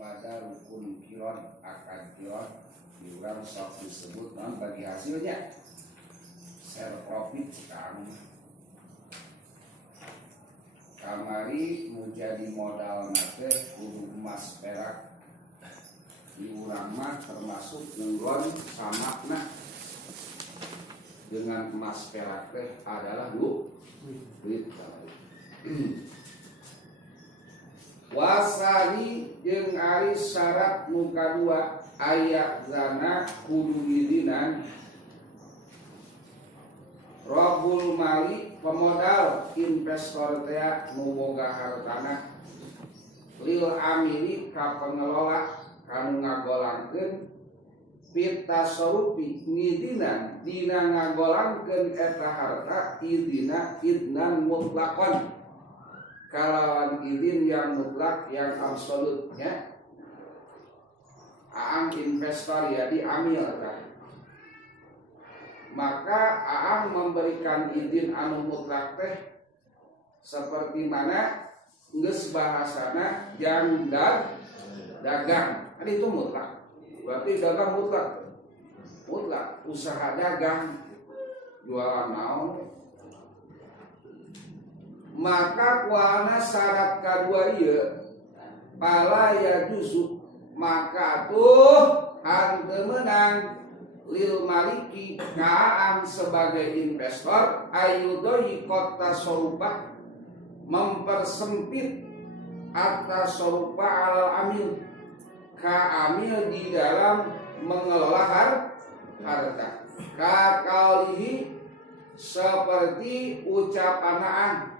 pada rukun kiron akad kiron diurang sok disebut non bagi hasilnya share profit kang kamari menjadi modal nate kudu emas perak diurang mah termasuk nenggon sama nah dengan emas perak teh adalah duit wasani jeung ari syarat muka dua aya zana kudu idinan Robul mali pemodal investor teh nu boga hartana lil amili ka pengelola kanu ngagolangkeun pita sorupi ngidinan dina ngagolangkeun eta harta idina idnan mutlakon kalawan izin yang mutlak yang absolutnya Aang investor ya diambil kan maka Aang memberikan izin anu mutlak teh seperti mana geus bahasana jang dagang kan itu mutlak berarti dagang mutlak usaha dagang jualan naon maka kuana syarat kedua ieu pala ya jusuk maka tuh hante menang lil maliki kaan sebagai investor ayudoi kota sorupa mempersempit atas sorupa alal amil ka amil di dalam mengelola harta ka kaulihi seperti ucapan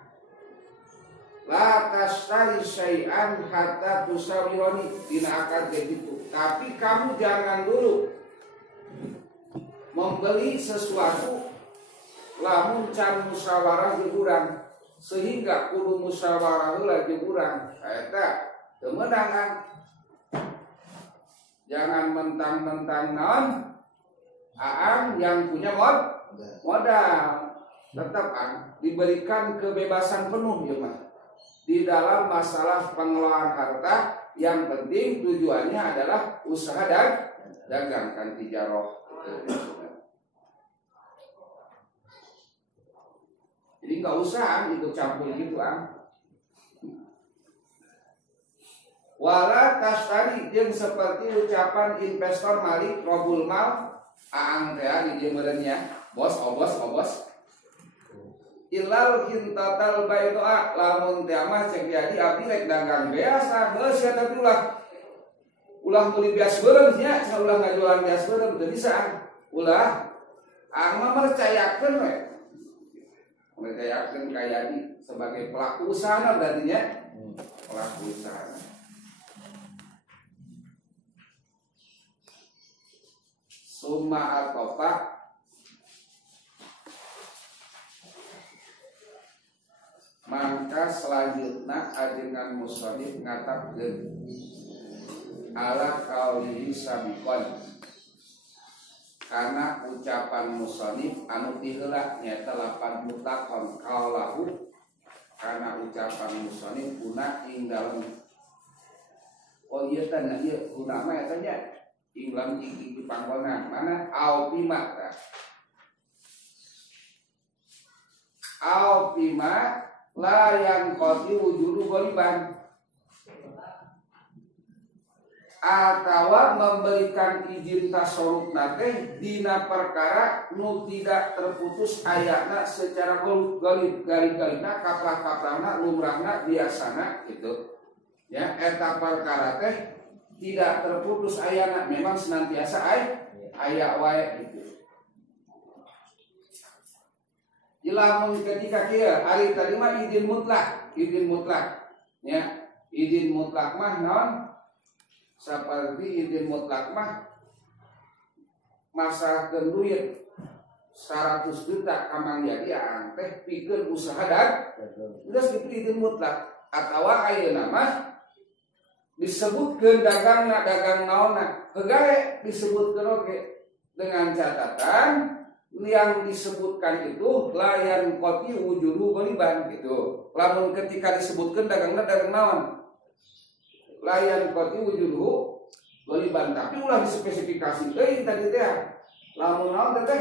la tashtari syai'an hatta tusawironi dina akad gitu. Tapi kamu jangan dulu membeli sesuatu lamun can musyawarah jeung urang sehingga kudu musyawarah heula jeung urang eta teu meunang. Jangan mentang-mentang naon Aang yang punya modal tetap diberikan kebebasan penuh ya Mas di dalam masalah pengelolaan harta yang penting tujuannya adalah usaha dagang kan tijaroh. Jadi nggak usah ikut campur gitu Wala tashtari jeung seperti ucapan investor malik robul mal Aang teh di dieu meureunnya bos ilal hintatal baydoa lamun teh mah cek jadi abi rek dagang biasa geus ya tapi ulah meuli bias beureum nya cenah ulah ngajualan bias beureum teu bisa ulah mah percayakeun we percayakeun ka Yadi sebagai pelaku usaha berarti nya pelaku usaha summa atopa maka selanjutnya ajengan musonif ngatapkeun ala kaulihi sabikon karena ucapan musonif anu tiheula nyaeta lapan mutakon kaulahu karena ucapan musonif guna ing dalem ieu teh ieu guna mah eta nya ing dalem ing panggona mana au pima au pima la yang qati wujudu ghaliban atawa memberikan izin tasarruf nate dina perkara nu tidak terputus ayana secara ghalib galina kaprah-kaprahna lumrahna biasana gitu ya eta perkara teh tidak terputus ayana memang senantiasa aya wae gitu. Ilamun ketika kia hari tadi mah izin mutlak ya izin mutlak mah non seperti izin mutlak mah masakeun duit 100 juta kamang jadi teh pikeun usaha geus kitu izin mutlak atawa ayeuna mah disebutkeun dagang naonna hegae disebutkeun oge dengan catatan yang disebutkan itu layan koti wujudu ghaliban gitu. Lamun ketika disebutkan dagang naon layan koti wujuduhu goliban, tapi ulah dispesifikasi tadi teh lamun naon teh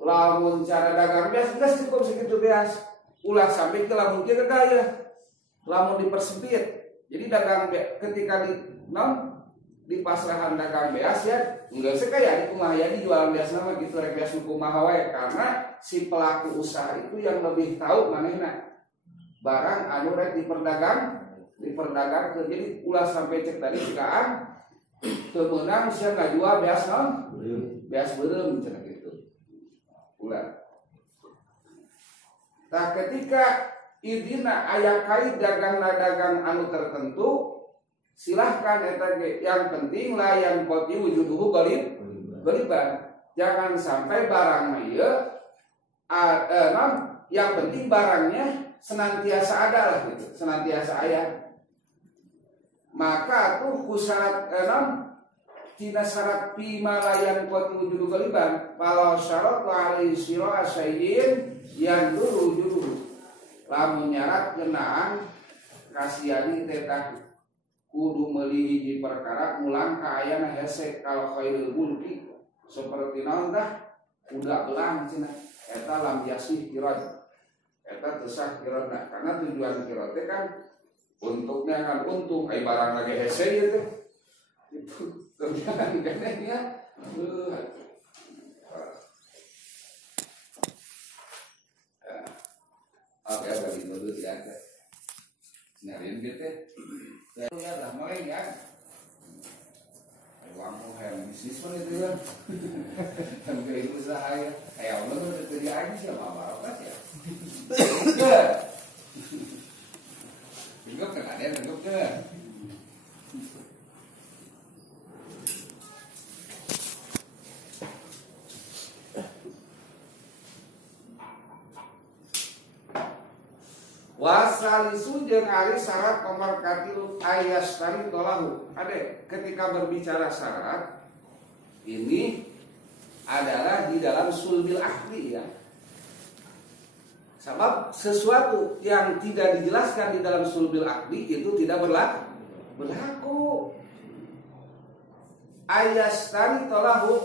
lamun cara dagang biasa geus cukup segitu biasa, ulah sampai ke lamun kieu daya lamun dipersempit. Jadi dagang ketika di pasrahan dagang beas ya enggak sekaya di kumaha ya dijual beas nama gitu rek beas kumaha wae, karena si pelaku usaha itu yang lebih tahu manehna barang anu rek diperdagang ke. Jadi ulah sampai cek tadi cikaan teu meunang sia ngajual beas naon beas beureum cenah gitu ulah. Nah ketika idina aya kait dagang anu tertentu silahkan eta ge, yang penting layan koti wujuduhu goliban. Jangan sampai barang ieu yang penting barangnya senantiasa ada lah gitu, senantiasa aya. Maka tuh kusyarat tina syarat pima layan koti wujuduhu goliban kalau syarat alaihi sira syai'in yang dulu wujuduhu. Lamun nyarat ngeunaan kasihani tetah kudu meuli hiji perkara mulang ka ayana hese kalau khairul mulki seperti naon tah budak belang cenah eta lam yasih kirad eta teu sah kiradna, karena tujuan kirad teh kan untuknya kan untung ai barang lagi hese ieu teh itu kerjaan kenehnya. Oke, bagi dulu ya. Nyariin gitu ya lah, mulai ya. Uang yang bisnis pun itu kan. Sampai usaha ya. Allah tuh kerja aja sih sama barokat ya. Enggak kan ada enggak kan. Wasalisu jeung ari syarat nomor katilu ayas tari tolahu. Ade, ketika berbicara syarat ini adalah di dalam sulbil akdi ya. Sebab sesuatu yang tidak dijelaskan di dalam sulbil akdi itu tidak berlaku. Ayas tari tolahu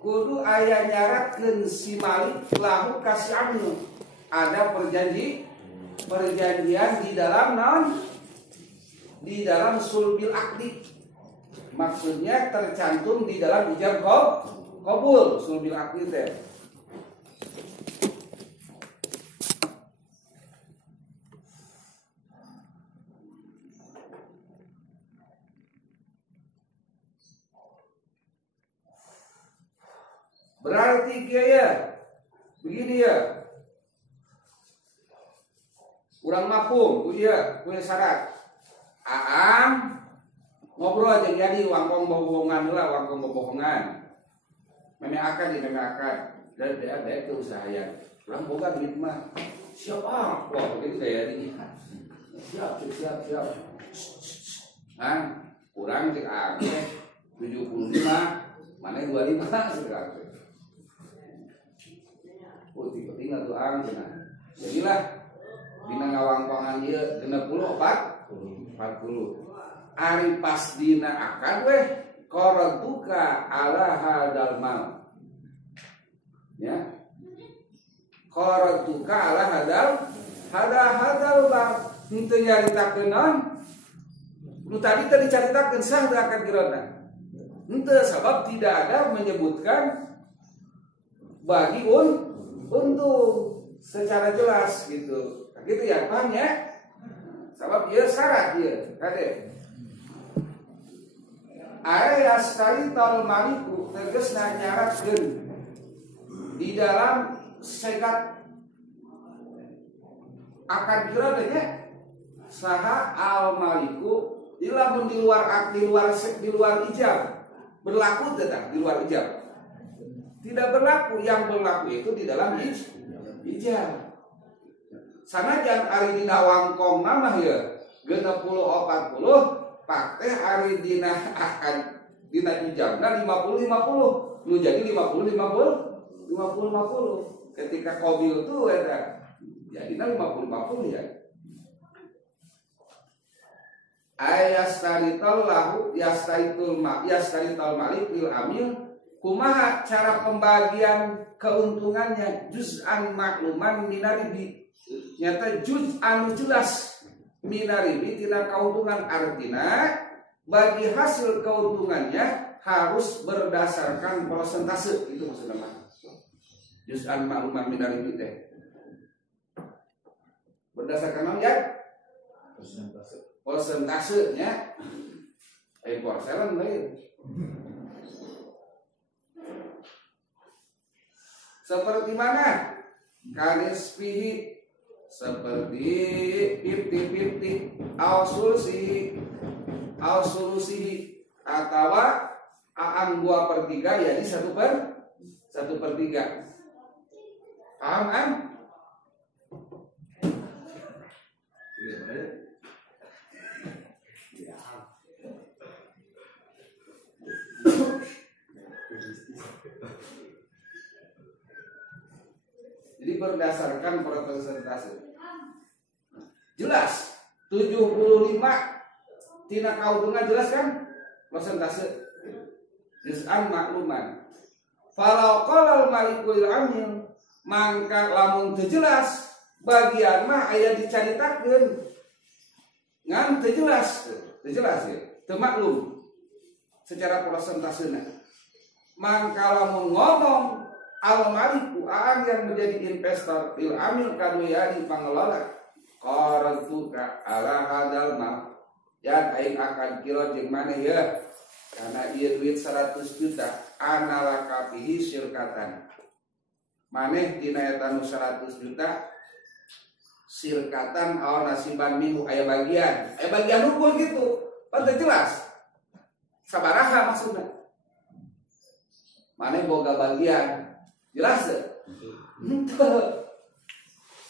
kudu aya nyaratkeun si malik lahu kasih amnu, ada perjanjian di dalam naon di dalam sulbil akdi, maksudnya tercantum di dalam ijab qabul sulbil akdi teh. Berarti ya begini ya, kurang mafhum ya punya syarat. Aam ngobrol aja jadi wangkong bohongan lah, wangkong bohongan. Memeakan di memeakan dan dia itu usaha yang kurang boga duit mah. Siapa? Wah begitu kayak ini. Siap. Kurang cek age 75, mana 25 sekarang. Tinggal tuh cenah. Jadilah dina ngawangkongan ieu 60 40. Ari pas dina akad weh qaratuka ala hadal mal. Ya. Qaratuka ala hadal mal. Henteu nyaritakeun naon? Nu tadi dicaritakeun sah teu akad kirana. Henteu sabab tidak ada menyebutkan bagi untung secara jelas gitu. Gitu ya, paham ya? Sebab dia syarat dia, kade. Aya sekali tol maliku tegasna nyaratkeun di dalam sekat akan kira nya saha al maliku ilamun di luar ijab berlaku tidak di luar ijab. Tidak berlaku, yang berlaku itu di dalam ijab. Sanajan ari dina wangkong mah ya 60 40 pakte ari dina akan dina ijabna 50 50 lu jadi 50 50 ketika qabil tuh eta Jadi 50-50 ya. Ayastarital lahu yastaritul malik lil amil. Kumaha cara pembagian keuntungannya? Juz'an makluman minaribi. Nyata juz'an jelas minaribi tina keuntungan, artinya bagi hasil keuntungannya harus berdasarkan persentase. Itu maksudnya juz'an makluman minaribi teh. Berdasarkan ya persentasenya. Porselan lain. Seperti mana? Kanisbihi, seperti 50-50, ausulusihi, atau aang 2/3, jadi 1/3. Paham kan? Jadi berdasarkan persentase. Jelas 75 tina keuntungan, jelas kan? Persentase. Juz'an makluman. Falau qalal malikul amil, mangka lamun teu jelas bagian mah aya dicaritakeun. Ngan teu jelas ya. Teu maklum secara persentasena. Mangka lamun ngomong al-maliku aang yang menjadi investor il amil kaduyani pangelola qaratuka ala hadal mal yan aing akan kira jeung maneh ya karena ieu duit 100 juta analaka fihi syirkatan maneh tina eta nu 100 juta syirkatan aw nasiban minhu aya bagian hukum gitu pan jelas sabaraha maksudna maneh boga bagian. Jelas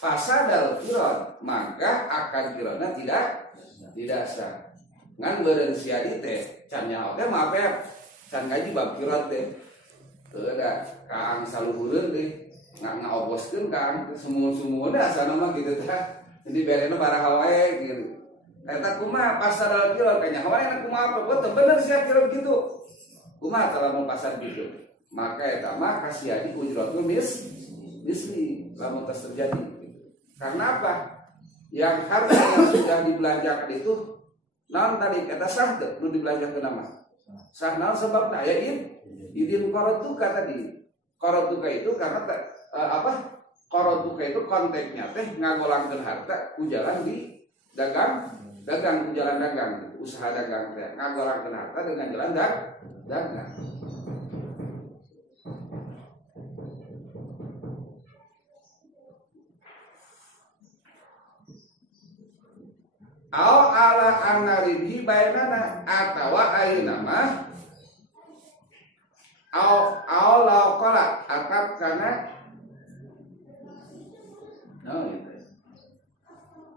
fasadal kiron, maka akad kirona tidak sah. Ngan beureun sia di teh can nyaho teh maaf ya can ngaji bab kiron teh teu da kaang saluhureun teh ngaoboskeun kaang sumul-sumulna asana mah kitu teh jadi berena baraha wae gitu. Eta kumaha fasadal kiron kanya hawae kumaha betul bener sia kiron gitu. Kumaha kalau mau pasar gitu. Maka eta mah kasihani ujratul misli lamun tas terjadi. Karena apa? Yang harta yang sudah dibelanjakan itu naon tadi kata sah teh nu dibelanjakeun nama. Sah naon sebabna aya idin qaratuka tadi. Qaratuka itu karena qaratuka itu konteksnya teh ngagolangkeun harta ku jalan di dagang ku jalan dagang, usaha dagang teh ngagolangkeun harta dengan jalan dagang. Au ala anaribi bainana atawa ayeuna mah au laqala atap kana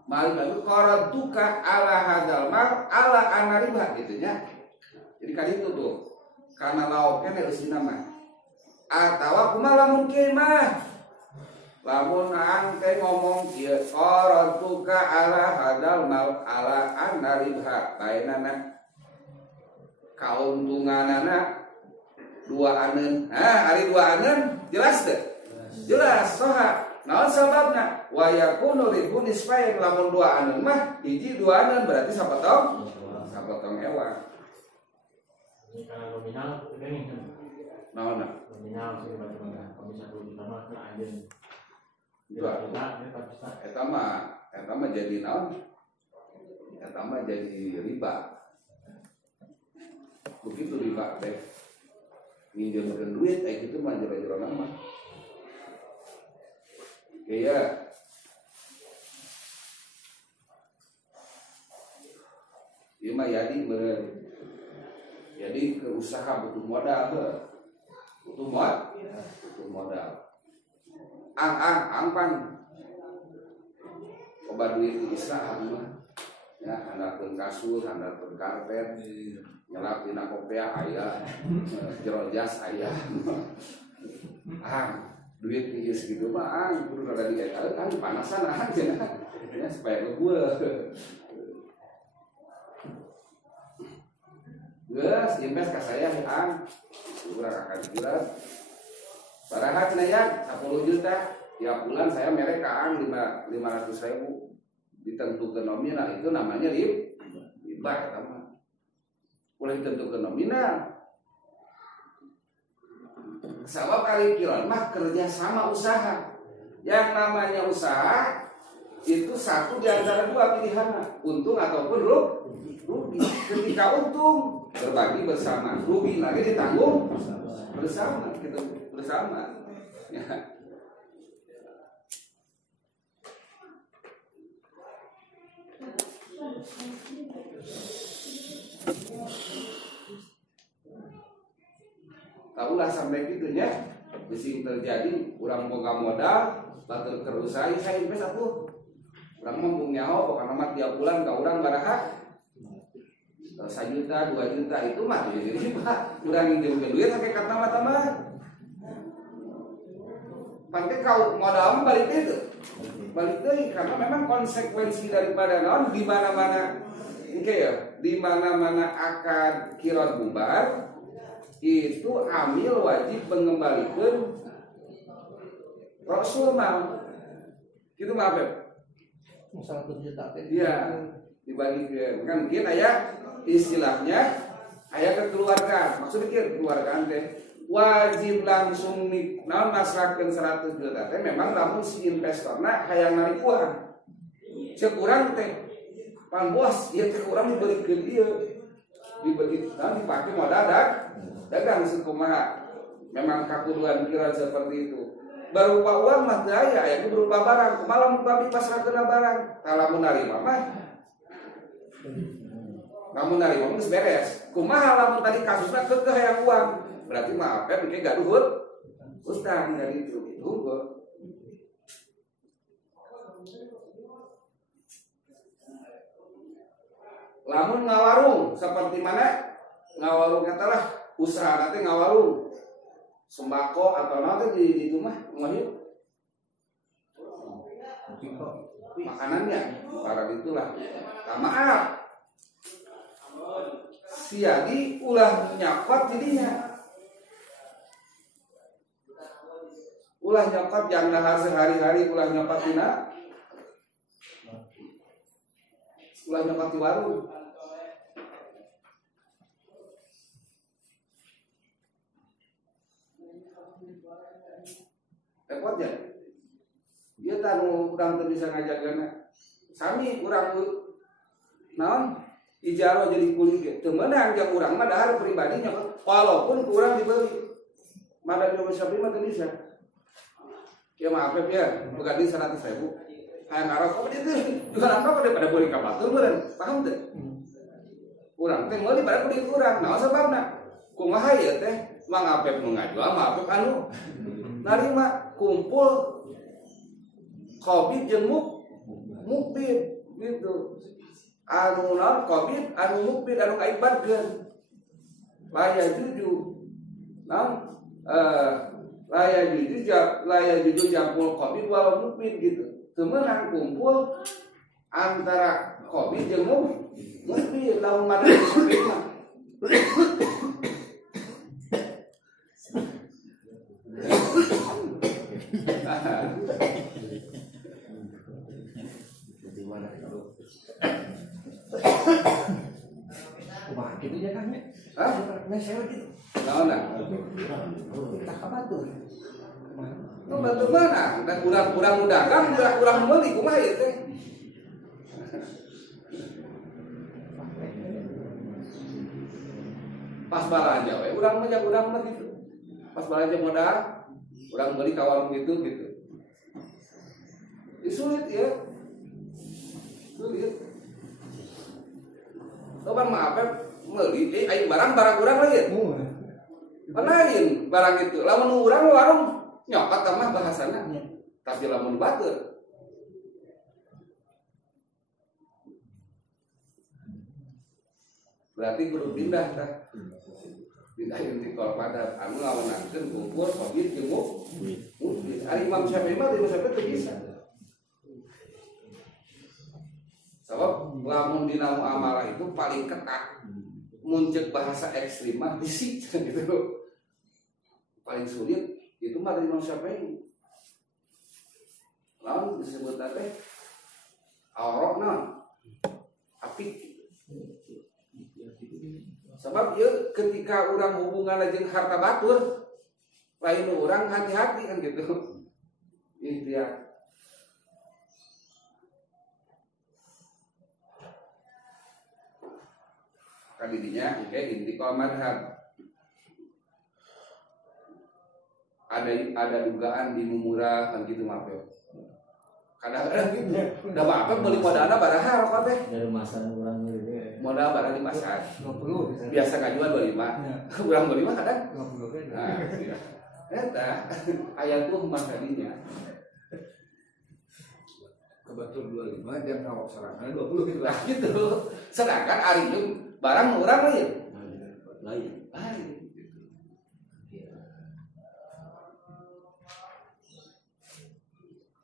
mal baru qaratuka ala hadal mal ala anariba gitu nya. Jadi kan itu tuh karena lauknya neusina mah atawa kumaha lamun kieu mah lamun aang teh ngomong kieu qaratuka ala hadal mal ala anaribha bainana kauntunganana dua aneun. Ari dua aneun jelas teh? Jelas saha? Naon sababna? Wa yakunu ribu nisfain lamun dua aneun mah hiji dua aneun berarti sapotong? Sapotong hewan. Ini karena nominal ini kan. Naon? Nominal sih bagaimana? Kalau bisa 1 juta mah kena anjeun. Eta mah jadi naon? Eta mah jadi riba. Begitu riba teh. Minjemkeun duit kitu mah jero-jero mah. Iya. Ieu mah jadi meureun. Jadi ke usaha butuh modal butuh modal. Ang pan obat duit bisa mah ya handapkeun kasur, handapkeun karpet, nyelap dina kopea aya, jero jas aya. duit geus gitu mah kudu rada dietaeun kan panasan aja ya supaya ngebul. Geus invest ka saya ang urang akan jual. Baraha cenah ya 10 juta tiap bulan saya merek ka ang 500.000 ditentukeun nominal itu namanya riba eta boleh ditentukeun nominal. Sabab kali kiron mah kerja sama usaha. Yang namanya usaha itu satu di antara dua pilihan, untung ataupun rugi. Ketika untung berbagi bersama, rugi lagi ditanggung bersama, gitu bersama. Ya. Tahulah sampai gitunya bising terjadi orang boga modal batur kerusai saya invest aku orang mampu nyaho pokoknya mah tiap bulan ka urang baraha 1 juta 2 juta itu mah jadi riba urang ngeukeun duit sampai ka tambah-tambah pangke kau modal balik itu balik deui karena memang konsekuensi daripada naon di mana-mana engke ya di mana-mana akad kiron bubar itu amil wajib mengembalikan rasional gitu mah Beb 100 juta iya dibagikan kan mungkin aya istilahnya aya kekeluargaan maksudnya kekeluargaan teh wajib langsung naon masrahkeun 100 juta teh memang lamun si investorna hayang narik uang cek urang teh pan bos ieu teh urang dibeurekeun ieu dibagi dipake modal dagang sekumaha memang kakuduan kira seperti itu berupa uang mah daya ya berupa barang malam babi pasrahkeun barang talamun narima mah namun narima mah geus beres kumaha lamun tadi kasusna keukeuh hayang uang berarti mah apa engke gaduhut utang dari itu hungkul lamun ngawarung seperti mana ngawarung katalah usaha nanti ngawarung sembako atau nanti di rumah ngahir makanannya para itulah nah, maaf siadi ulah nyakot jadinya ulah nyakot yang dahar sehari-hari ulah nyakot dina ulah nyakot di warung repotnya dia tanu urang teu bisa ngajagana sami urang naon ijaro jadi kuli ge teu meunang jeung urang mah dahar pribadinya walaupun urang dibeli mada Indonesia prima teu bisa ya maaf ya begadin 100.000 hayang ngarokok dia teh jualan rokok daripada beli ka batur meureun paham teu urang teh meuli pada kudu urang naon sababna kumaha ieu teh mang Apep nu ngajual mah Apep anu narima kumpul COVID jeung mukbir gitu anu naon COVID anu mukbir anu kaibadkeun laya juju naon laya juju jampul COVID walau mukbir gitu teu meunang kumpul antara COVID jeung mukbir lamun mada disebut mah Wah, gitu ya kan? Hah? Nah, saya gitu. Naon nah? Kita ke Batur. Nu Batur mana? Dan urang dagang, urang meuli kumaha ieu teh? Pas balanja we, urang mah gitu. Pas balanja modal, urang beli ka warung gitu. Sulit ya. Sulit. Coba maaf meuli aya barang urang lagi. Lain barang itu. Lamun urang warung nyokot mah bahasana. Tapi lamun batur berarti kudu pindah tah. Tidak intikal pada anu ngawenangkeun kumpul Tauhid jeung mukmin. Ari Imam Syafi'i mah Imam Syafi'i teu bisa. Sebab lamun dina muamalah itu paling ketat. Muncul bahasa ekstrim mah bisi gitu. Paling sulit itu mah dari Imam Syafi'i. Lamun disebut teh awrokna apik. Sebab ya ketika orang hubungan jeung harta batur lain orang hati-hati kan gitu. Ikhtiar. Kadidinya oke intikal madhab. Ada dugaan di mumurah kan gitu maaf ya. Kadang-kadang gitu. Udah apa beli modalna baraha rokok teh. Dari masa orang gitu. Modal barang di pasar. 50 Biasa kajuan 25. Urang 25 kadang. 50 kan. Nah, iya. Eta aya tuh mah tadinya. Kebetul 25 dia ngawak serangan 20 gitu. Lah gitu. Sedangkan ari ieu barang urang lain. Lain.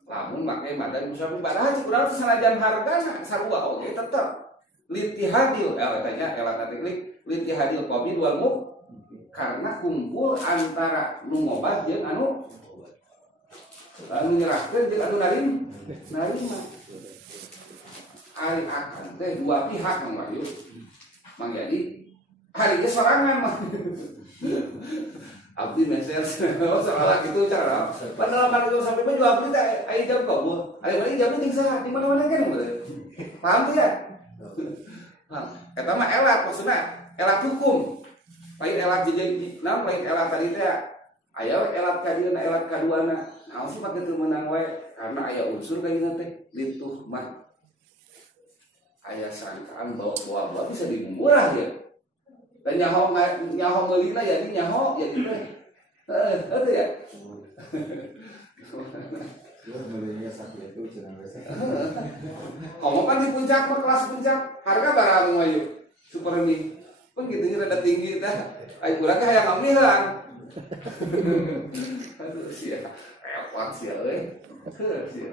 Lamun make madan musafir baraha cik urang sanajan hargana sarua oge tetep litihadil katanya litihadil qabil wal muk karena kumpul antara nu ngobat jeung anu nyerahkeun jeung anu narima ari akan teh dua pihak mah yuk mang jadi hari ge sorangan mah abdi meser salah gitu cara padahal kalau sampai baju abdi teh aya jam kabul aya balik jam ting saha di mana-mana kan paham tidak eta mah elat maksudna elat hukum lain elat jeung naon lain elat tadi teh aya elat kadieuna elat kaduana naon sih make teu meunang wae karena aya unsur kayeuna teh lituh mah aya sangkaan bawa bisa dimurah ya dan nyaho ngeulina jadi nyaho jadi teh itu ya ngomong kan di puncak kelas puncak harga barang ayo super ini pun gitu rada tinggi dah ayo kurang hayang ngamilan aduh sia repot sia euy sia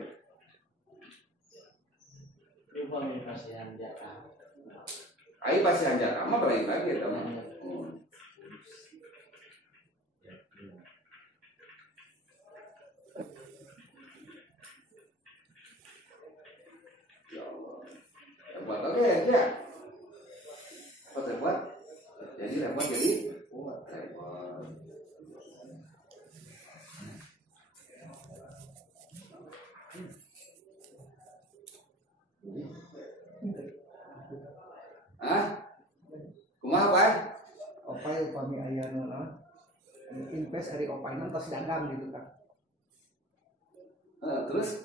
Komunikasian jatah. Ayo pasti hanya kamu balik lagi teman. Ya Allah. Buat oke ya. Repot. Jadi repot jadi repot. Kumaha bae? Opai upami aya naon? Invest dari opainan tos dagang gitu kan. Terus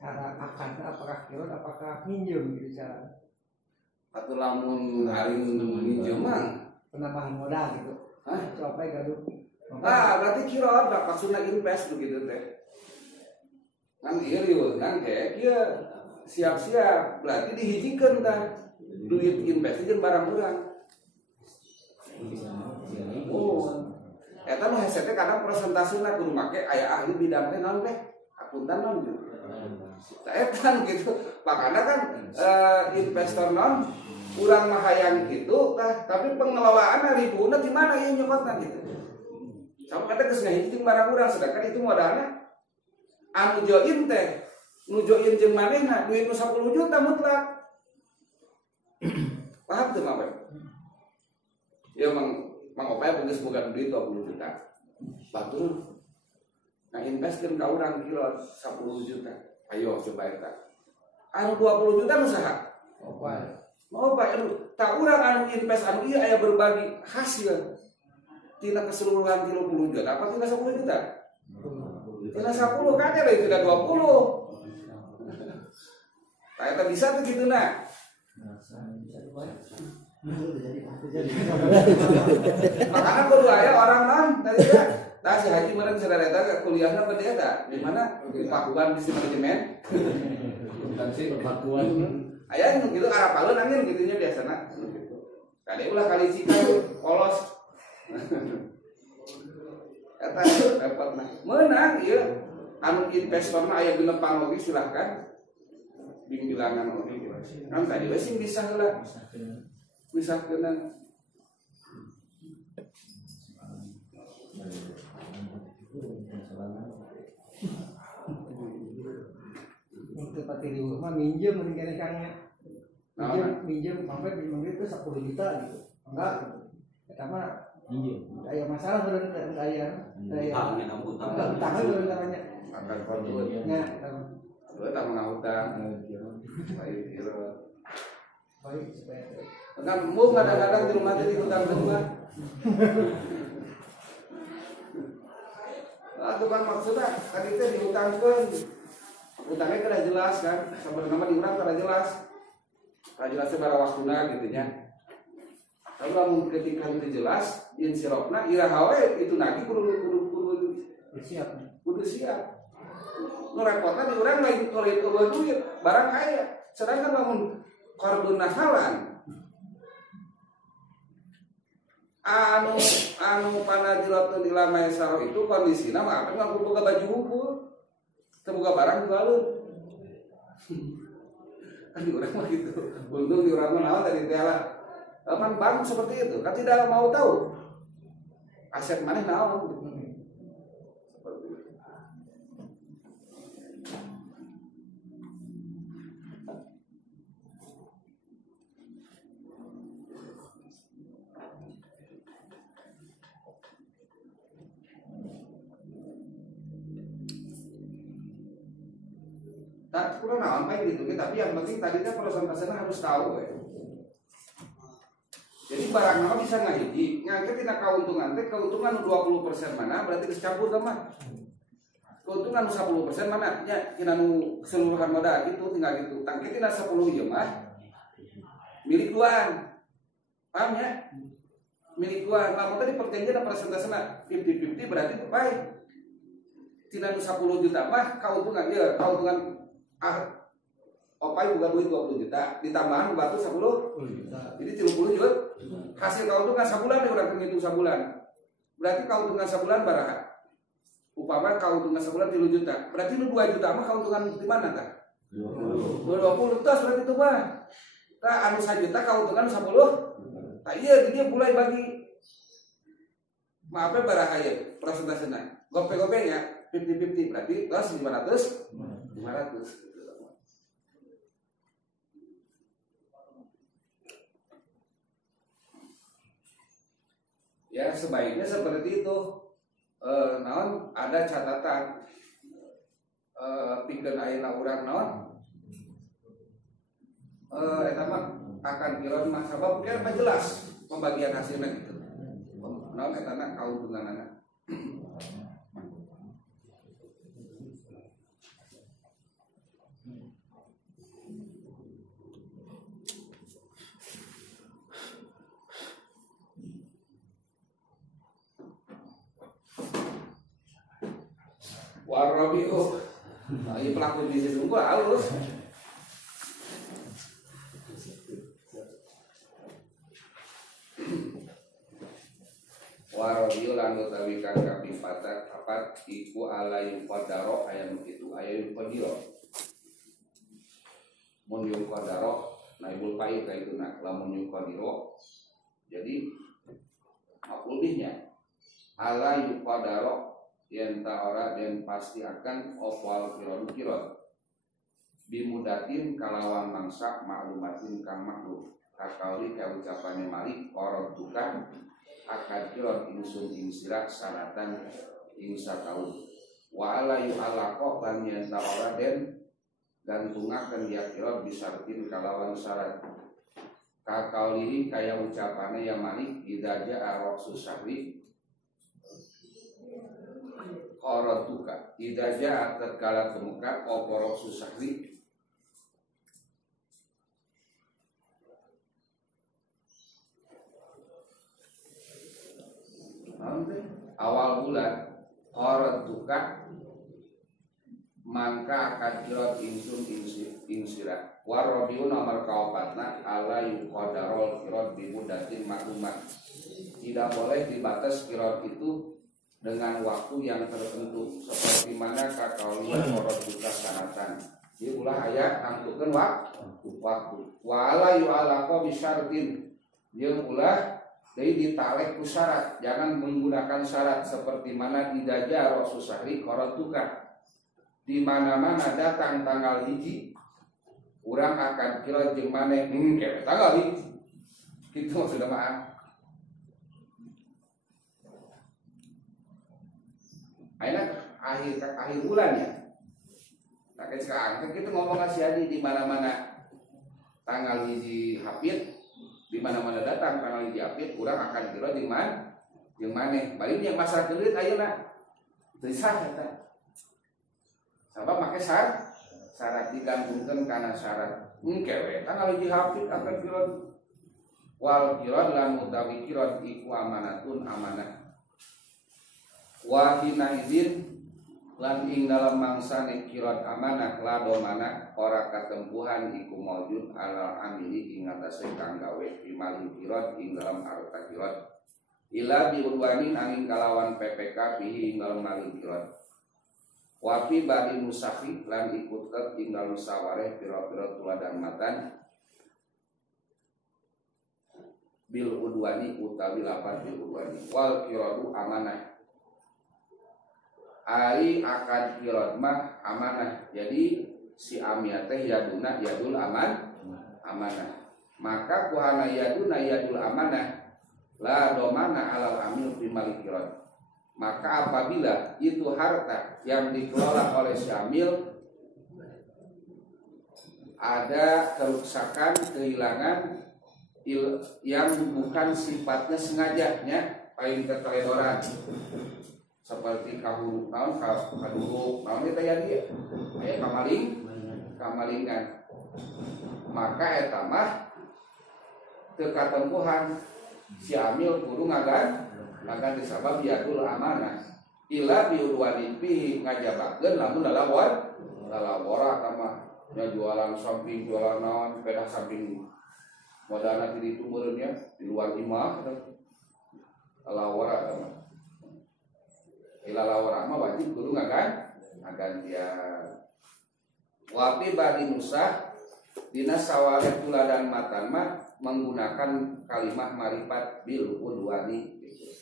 Cara akadnya apakah kiron apakah minjem gitu cara. atuh lamun hari minjem mah Penambahan modal gitu. Opai gaduh. berarti kiron da maksudna invest begitu teh. Kan ieu kan kayak kieu siap-siap berarti dihijikeun tah. Duit investikeun barang urang. Eta mah hese teh kadang presentasina kudu make aya ahli bidang teh naon teh? Akuntan naon gitu. Eta gitu. Makanya kan investor naon urang mah hayang kitu tah, tapi pengelolaan ribuna di mana ieu nyokotna gitu. Sampai kata geus ngahiji barang urang sedangkan itu modalna anu join teh nu join jeung manehna duit nu 10 juta mutlak. Paham tuh Mak? Ya Mang Opaya geus boga duit 20 juta. Batur. Nah investkeun ka urang kilo 10 juta. Ayo coba eta. Anu 20 juta nu saha? Opaya. Tak urang anu invest anu ieu aya berbagi hasil. Tina keseluruhan 30 juta apa tina 10 juta? Tina 10 kan ada tina 20. Nah eta bisa tuh kitu na. Makanya kudu aya orang non tadi ya. Tah si Haji meureun saudara eta kuliahna pada eta di mana? Di Pakuan Bisnis Manajemen. Dan si perpakuan Aya nu kitu arapaleun angin kitunya biasana gitu. Kali ulah kali Cikai polos Eta repot nah. Menang ieu. Anu investor mah aya genepang oge silahkan. Bimbingan oge. Kan tadi we sing bisa heula. Bisa keunang. Untuk pati di rumah minjem mending kayaknya minjem sampai itu 10 juta gitu enggak gitu pertama kayak masalah bener kayak utangnya bener caranya akan kontunya lu tak mengautang baik supaya kan mau kadang-kadang di rumah tadi utang rumah itu kan maksudnya tadi itu diutangkan utangnya kada jelas kan sebenarnya diurang kada jelas secara waktunya gitu nya tapi lamun ketika itu jelas yen sirokna iraha we itu nagi kudu siap nu repotna diurang lain oleh itu duit barang kaya sedangkan lamun qardun nahalan anu panajiratun ila maisaro itu kondisina mah apa ngaku boga baju hukul teu boga barang jualun kan di urang mah gitu untung di urang mah naon tadi teh kan bank seperti itu kan tidak mau tahu aset mana naon seperti itu. Tak kurang naon baik gitu tapi yang penting tadinya prosentasenya harus tahu ya. Jadi barang nama bisa ngahiji ngangkat tina keuntungan 20% mana berarti dicampur sama keuntungan 10% mana nya tina nu keseluruhan modal gitu tinggal gitu tangke tina 10 ieu mah milik tuan paham ya milik tuan lamun tadi perjanjian persentasenya 50-50 berarti baik tina nu 10 juta mah keuntungan opai buka duit 20 juta ditambahan batu 10 juta jadi 30 juta hasil keuntungan sebulan nih udah menghitung sebulan berarti keuntungan sebulan baraha upama keuntungan sebulan 3 juta berarti lu 2 juta mah keuntungan di mana tak 20 tas berarti itu mah tak anu 1 juta keuntungan 10 tak iya dia mulai bagi maaf baraha ya persentasenya gope-gopenya 50-50 berarti plus 500 ya sebaiknya seperti itu naon ada catatan pikeun ayeuna urang naon eta mah akan kiron mah sabab kira jelas pembagian hasilnya gitu naon eta na kauntunganna Warabiu, nah ini pelaku bisnis unggul halus. Warabiu lanut tawi kang kapifata apat iku alayum qadaro ayam itu ayam qadiro. Mun yung qadaro naibul payu ka itu nak lamun yung qadiro. Jadi makulihnya alayum qadaro yen ta'ora dan pasti akan opwal kiron bimudatin kalawan mangsa maklumatin kang maklum kakauli ka ucapane malik orang tukang akan kiron ingsun ing sira sanatan ing sataun wa ala yu alaqo lan yen ta'ora den gantungaken ya kiron bisartin kalawan syarat kakaulihi kaya ucapane ya malik idaja arok susahri orang tuka tidak jahat terkala temukan oporok susahri awal bulan orang tuka mangka akan kirot insun insira warabiun nomor kaopatna ala yuqadarol kirot bimudatin maklumat. Tidak boleh dibatas kirot itu dengan waktu yang tertentu seperti mana kakaulian korot juga sanatan. Jadi ulah ayat tentukan waktu. Wala yu'alaqo bisyartin. Dia ulah dari ditalek ku syarat. Jangan menggunakan syarat seperti mana didaja Rasulullah korot juga. Di mana-mana datang tanggal hiji, orang akan kira jeung maneh tanggal hiji. Kitu sudah maaf. Akhir bulan ya. Nah, sekarang kan kita ngomong kasih di mana-mana tanggal hiji hafid, di mana-mana datang tanggal hiji hafid, orang akan kira di mana, yang mana. Baliknya masalah duit ayeuna teu sah eta. Sabab make syarat digantungkeun kana syarat. Engke tanggal hiji hafid akan kira wal kira lan utawi kira iku amanatun amanah. Wa hina izin lan ing dalam mangsane kirat amanah lado mana ora katempuhan iku maujud alal amili ing atase kang gawe imali kirat ing dalam harta kirat ila diurwanin angin kalawan PPK pihi ing dalam mali kirat wa fi badi musafi lan ikut tet ing dalam sawareh pira-pira tuladan matan bil udwani utawi lapan bil udwani wal kiratu amanah. Ari akan kirot mah amanah. Jadi si amiyah teh yaduna yadul amanah. Maka kuhana yaduna yadul amanah la domana alal amil fi mali kirot. Maka apabila itu harta yang dikelola oleh si amil ada kerusakan, kehilangan yang bukan sifatnya sengajanya, paling keteledoran seperti kahuruk naon kaduruk naon eta ya dia aya kamalingan maka eta mah teu katempuhan si amil kudu ngagan disabab yadul amanah ila biudwani fi ngajabakeun lamun lalawara eta mah nya jualan samping jualan naon pedah samping modalna di ditu meureun ya di luar imah lalawara eta mah ilalawara mah wajib kudu ngagan dia wapi badi nusa dina sawareh tuladan matan mah menggunakan kalimat marifat bil udwani gitu.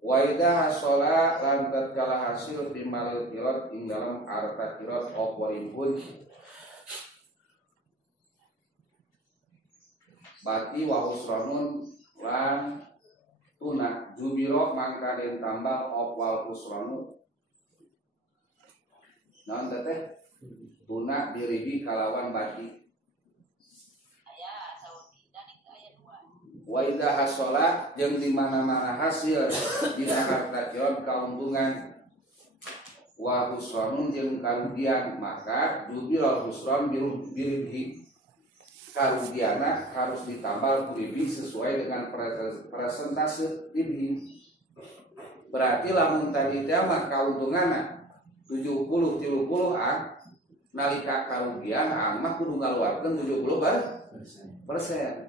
Wa idza hasala lan tatkala hasil bimal kirat ing dalam harta kirat oporimpun bati wa usranun lan tuna jubiro mangka den tambal opwal usranu naon teh tuna diribi kalawan bati wa idza hasala jeung di mana-mana hasil dina harta kirat kauntungan wa husranun jeung karugian maka jubil husran biribhi karugiana harus ditambal kuribi sesuai dengan persentase ribhi. Berarti lamun tadi teh mah kauntunganna 70-30 nalika karugian mah kudu ngaluarkeun 70%.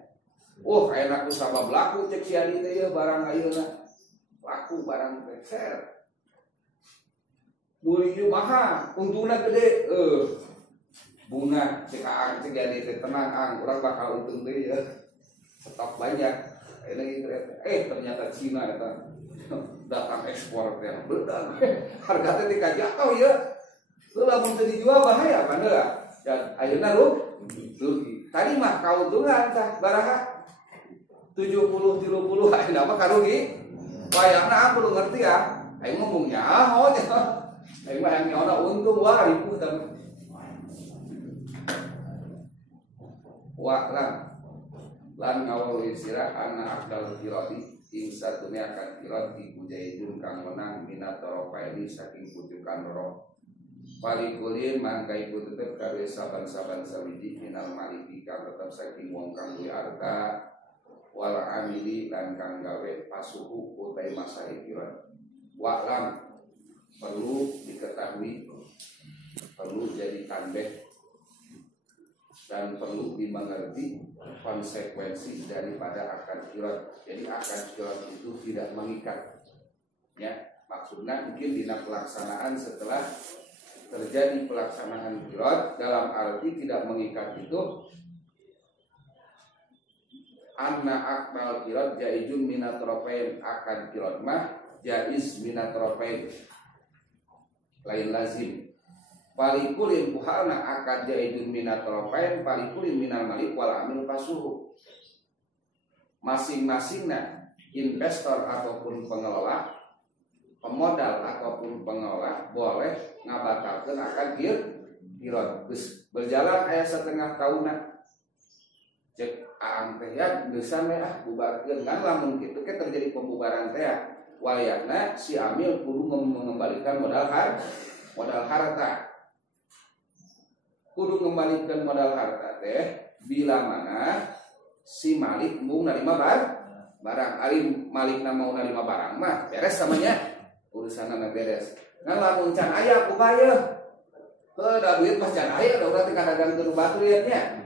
Kayak aku sabab laku cek si adi teh barang ayeuna laku barang peser buli mahal untungna gede bunga cek aang cek adi teh tenang ang urang bakal untung teh ya stok banyak ini ternyata Cina eta datang ekspor teh beudang harga teh dikajak ya lu lamun teu dijual bahaya pandeu dan ayeuna rugi tadi mah kauntungan tah baraha 70-30 aing mah karugi. Wayahna aku ngerti ya. Aing ngomong nyaho nya. Aing mah yang nyaho untung wah ripuh teh. Wa lan ngawuh sira ana akal kirati ing satune akan kirat iku jaidun kang menang minat rofaili saking pucukan roh. Palikulin mangkai ku tetep kare saban-saban sawiji minal maliki kang tetep saking wong kang duwe harta wal amili dan kang gawe pasuhu utai masa ikiran. Wa'lam perlu diketahui, perlu jadi tandeh dan perlu dimengerti konsekuensi daripada akad qirat. Jadi akad qirat itu tidak mengikat. Ya, maksudnya mungkin di pelaksanaan setelah terjadi pelaksanaan qirat dalam arti tidak mengikat itu anna akmal qirat jaizun minat rafain, akad qirat mah jaiz minat rafain lain lazim. Palikulin puhalna akad jaizun minat rafain palikulin minal malik wal amil pasuhu. Masing-masingna investor ataupun pengelola, pemodal ataupun pengelola boleh ngabatalkan akad qirat. Berjalan aya setengah tahunan cek aang teh ya geus we bubarkeun kan lamun kitu ke terjadi pembubaran teh wayahna si amil kudu mengembalikan modal harta. Kudu mengembalikan modal harta teh bila mana si malik mau narima barang. Ari malik mau narima barang mah beres samanya urusanna beres. Ngan lamun can aya kumaha da duit pas can aya da urang teh kadagang teu batu liatnya.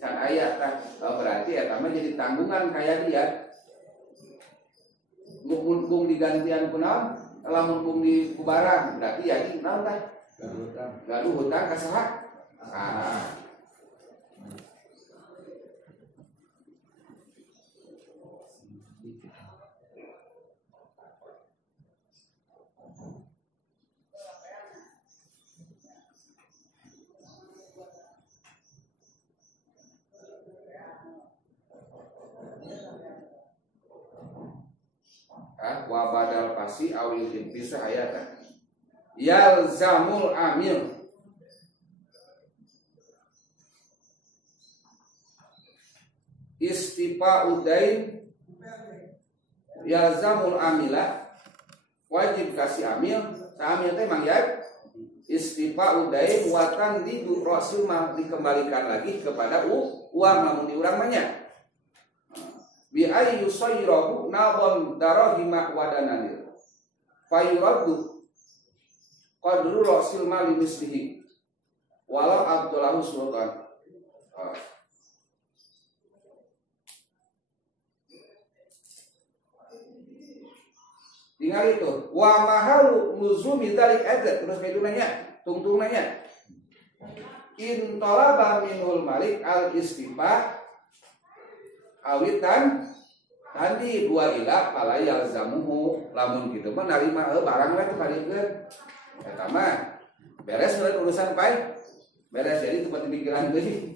Can aya tah berarti eta mah jadi tanggungan kaya dia. Bung digantian kunaon? Lamun bung di kubarang berarti jadi naon tah? Gaduh hutang ka saha? Wa badal pasi awil pisah ayat yalzamul amil istifa udain yalzamul amila wajib kasih amil amil teh mang ya istifa udain watan di rasul mah dikembalikan lagi kepada uang namun diurang banyak bi ay yusayrahu nabon darahima wadananir fayuraddu qadru rasul mali mislihi walau abdullahu sultan. Tinggal itu wa mahalu nuzumi dalik adat terus itu nanya tungtung nanya in talaba minul malik al istifa awitan tadi dua ilah pala yalzamuhu lamun kitu mah narima barang we teh palingkeun eta mah beres urusan pai beres jadi tempat pikiran deui